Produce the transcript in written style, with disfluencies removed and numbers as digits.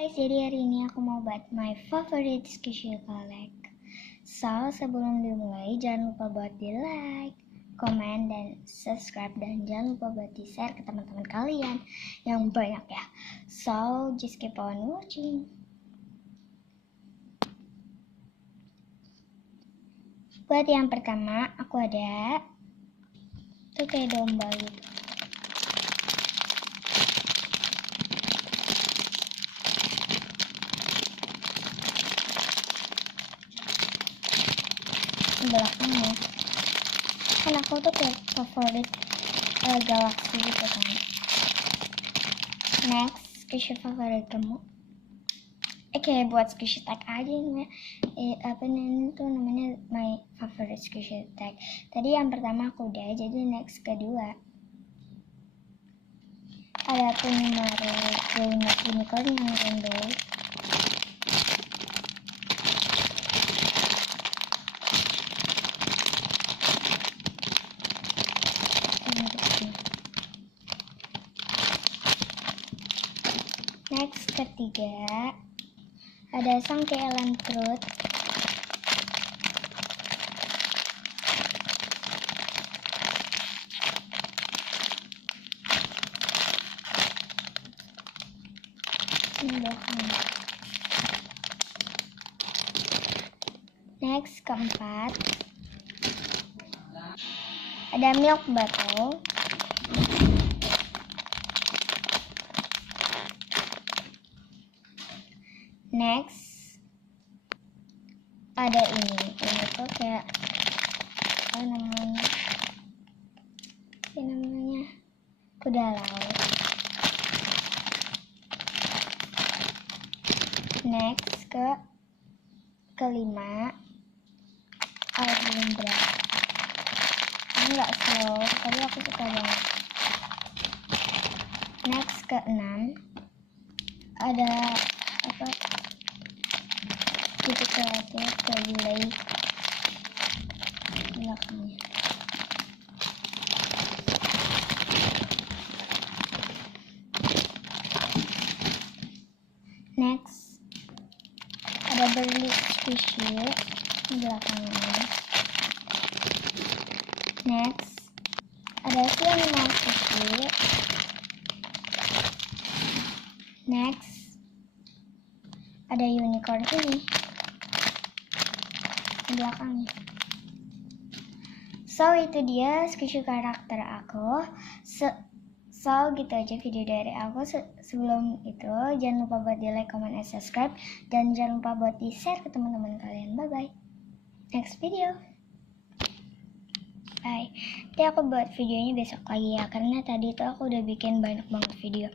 Guys, jadi hari ini aku mau buat my favorite squishy collect. So, sebelum dimulai jangan lupa buat di like, komen, dan subscribe. Dan jangan lupa buat di share ke teman-teman kalian yang banyak ya. So, just keep on watching. Buat yang pertama, aku ada tuh kayak domba gitu. Belakangnya kan aku tuh kayak favorit galaksi gitu kan. Next, squishy favorit kamu kayak buat squishy tag aja nih apa nih tuh namanya my favorite squishy tag. Tadi yang pertama aku udah, jadi next kedua ada Ponimaru Grown-up Unicorn yang rainbow. Next ketiga ada Sangke Elantrud. Next keempat ada Milk Bottle. Next ada ini tuh kayak apa namanya kuda laut. Next kelima Albumbra. Ini nggak slow, tapi aku suka banget. Next keenam ada apa gitu kayak delay belakangnya. Next ada Burly Squishy belakangnya. Next ada Animal Squishy. Next ada unicorn ini di belakangnya. So itu dia squishy karakter aku. So gitu aja video dari aku. Sebelum itu jangan lupa buat di like, comment, and subscribe. Dan jangan lupa buat di share ke teman-teman kalian. Bye bye. Next video. Bye. Nanti aku buat videonya besok lagi ya, karena tadi tuh aku udah bikin banyak banget video.